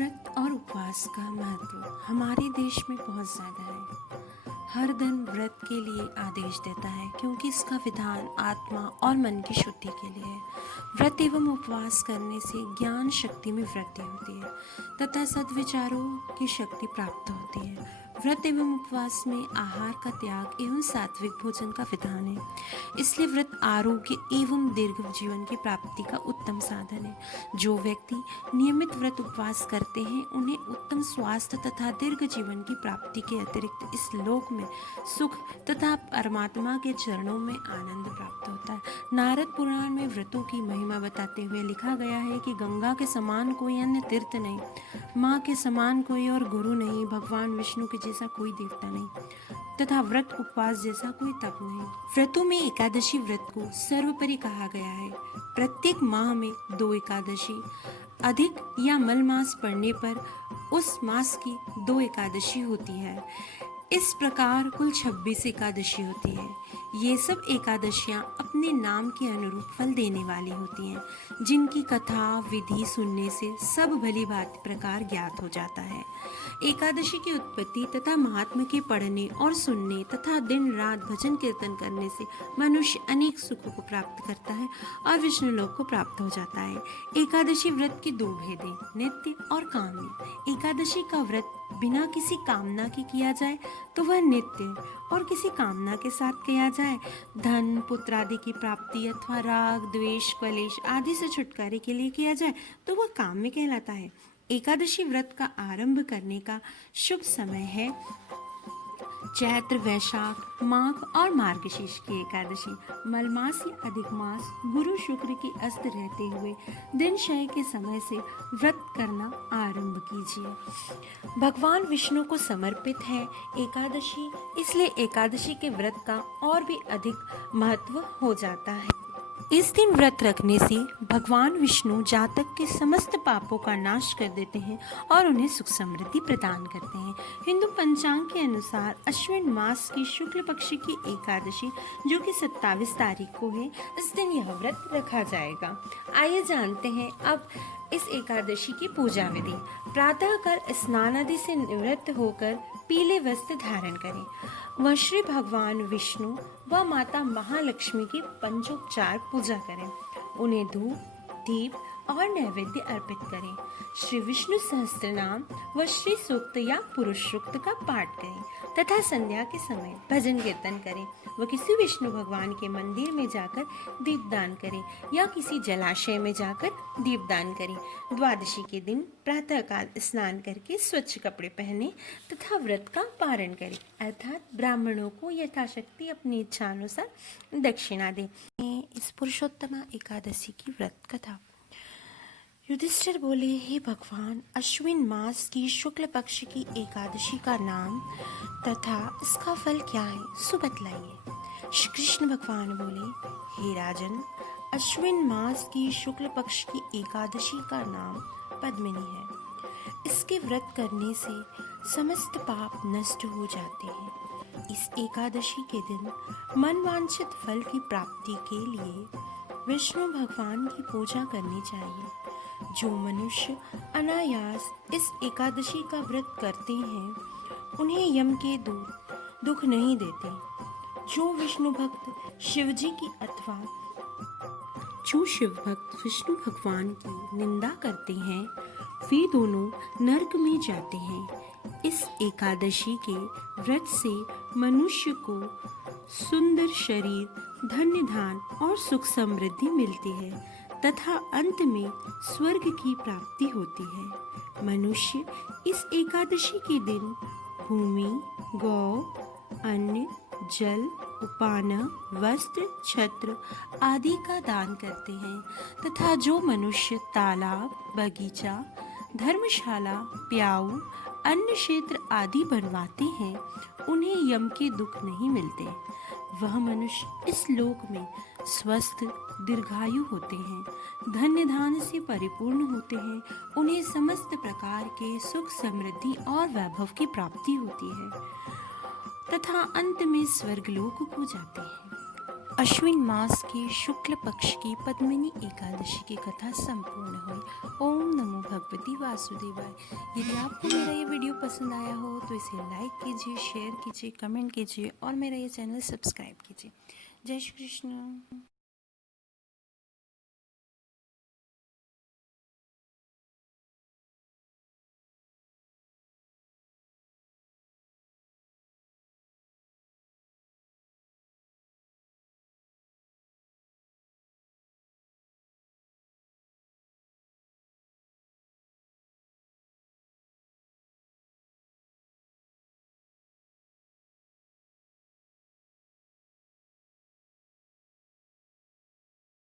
व्रत और उपवास का महत्व हमारे देश में बहुत ज़्यादा है। हर दिन व्रत के लिए आदेश देता है क्योंकि इसका विधान आत्मा और मन की शुद्धि के लिए है। व्रत एवं उपवास करने से ज्ञान शक्ति में वृद्धि होती है तथा सद्विचारों की शक्ति प्राप्त होती है। व्रत एवं उपवास में आहार का त्याग एवं सात्विक भोजन का विधान है। इसलिए व्रत आरोग्य एवं दीर्घ जीवन की प्राप्ति का उत्तम साधन है। जो व्यक्ति नियमित व्रत उपवास करते हैं उन्हें उत्तम स्वास्थ्य तथा दीर्घ जीवन की प्राप्ति के अतिरिक्त इस लोक में सुख तथा परमात्मा के चरणों में आनंद प्राप्त होता है। नारद पुराण में व्रतों की महिमा बताते हुए लिखा गया है कि गंगा के समान कोई अन्य तीर्थ नहीं, माँ के समान कोई और गुरु नहीं, भगवान विष्णु के जैसा कोई देवता नहीं तथा व्रत उपवास जैसा कोई तप नहीं। व्रतों में एकादशी व्रत को सर्वोपरि कहा गया है। प्रत्येक माह में 2 एकादशी अधिक या मल मास पड़ने पर उस मास की 2 एकादशी होती है। इस प्रकार कुल 26 एकादशी होती है। ये सब एकादशियाँ अपने नाम के अनुरूप फल देने वाली होती हैं, जिनकी कथा विधि सुनने से सब भली भांति प्रकार ज्ञात हो जाता है। एकादशी की उत्पत्ति तथा महात्मा के पढ़ने और सुनने तथा दिन रात भजन कीर्तन करने से मनुष्य अनेक सुखों को प्राप्त करता है और विष्णु लोक को प्राप्त हो जाता है। एकादशी व्रत के 2 भेद हैं, नित्य और काम्य। एकादशी का व्रत बिना किसी कामना के किया जाए तो वह नित्य, और किसी कामना के साथ किया जाए धन पुत्र आदि की प्राप्ति अथवा राग द्वेष क्लेश आदि से छुटकारे के लिए किया जाए तो वह काम्य कहलाता है। एकादशी व्रत का आरंभ करने का शुभ समय है चैत्र वैशाख माघ और मार्गशीर्ष की एकादशी। मलमास या अधिक मास गुरु शुक्र की अस्त रहते हुए दिन क्षय के समय से व्रत करना आरंभ कीजिए। भगवान विष्णु को समर्पित है एकादशी, इसलिए एकादशी के व्रत का और भी अधिक महत्व हो जाता है। इस दिन व्रत रखने से भगवान विष्णु जातक के समस्त पापों का नाश कर देते हैं और उन्हें सुख समृद्धि प्रदान करते हैं। हिंदू पंचांग के अनुसार अश्विन मास की शुक्ल पक्ष की एकादशी जो कि 27 तारीख को है, इस दिन यह व्रत रखा जाएगा। आइए जानते हैं अब इस एकादशी की पूजा विधि। प्रातः काल स्नान आदि से निवृत्त होकर पीले वस्त्र धारण करें। वह श्री भगवान विष्णु व माता महालक्ष्मी की पंचोपचार पूजा करें। उन्हें धूप दीप और नैवेद्य अर्पित करें। श्री विष्णु सहस्त्रनाम व श्री सूक्त या पुरुष सूक्त का पाठ करें तथा संध्या के समय भजन कीर्तन करें। व किसी विष्णु भगवान के मंदिर में जाकर दीपदान करें या किसी जलाशय में जाकर दीपदान करें। द्वादशी के दिन प्रातःकाल स्नान करके स्वच्छ कपड़े पहने तथा व्रत का पारण करें, अर्थात ब्राह्मणों को यथाशक्ति अपनी इच्छा अनुसार दक्षिणा दें। इस पुरुषोत्तमा एकादशी की व्रत कथा। युधिष्ठिर बोले, हे भगवान, अश्विन मास की शुक्ल पक्ष की एकादशी का नाम तथा इसका फल क्या है, सो बतलाइए। श्री कृष्ण भगवान बोले, हे राजन, अश्विन मास की शुक्ल पक्ष की एकादशी का नाम पद्मिनी है। इसके व्रत करने से समस्त पाप नष्ट हो जाते हैं। इस एकादशी के दिन मनवांछित फल की प्राप्ति के लिए विष्णु भगवान की पूजा करनी चाहिए। जो मनुष्य अनायास इस एकादशी का व्रत करते हैं उन्हें यम के दूत दुख नहीं देते। जो विष्णु भक्त शिवजी की अथवा जो शिव भक्त विष्णु भगवान की निंदा करते हैं वे दोनों नरक में जाते हैं। इस एकादशी के व्रत से मनुष्य को सुंदर शरीर, धन्य धान और सुख समृद्धि मिलती है तथा अंत में स्वर्ग की प्राप्ति होती है। मनुष्य इस एकादशी के दिन भूमि, गौ, अन्न, जल, उपान, वस्त्र, छत्र आदि का दान करते हैं तथा जो मनुष्य तालाब, बगीचा, धर्मशाला, प्याऊ, अन्न क्षेत्र आदि बनवाते हैं उन्हें यम के दुख नहीं मिलते। वह मनुष्य इस लोक में स्वस्थ दीर्घायु होते हैं, धन्य धान से परिपूर्ण होते हैं। उन्हें समस्त प्रकार के सुख समृद्धि और वैभव की प्राप्ति होती है तथा अंत में स्वर्गलोक को जाते हैं। अश्विन मास की शुक्ल पक्ष की पद्मिनी एकादशी की कथा संपूर्ण हुई। ओम नमो भगवती वासुदेवाय। यदि आपको मेरा ये वीडियो पसंद आया हो तो इसे लाइक कीजिए, शेयर कीजिए, कमेंट कीजिए और मेरा ये चैनल सब्सक्राइब कीजिए। जय श्री कृष्ण।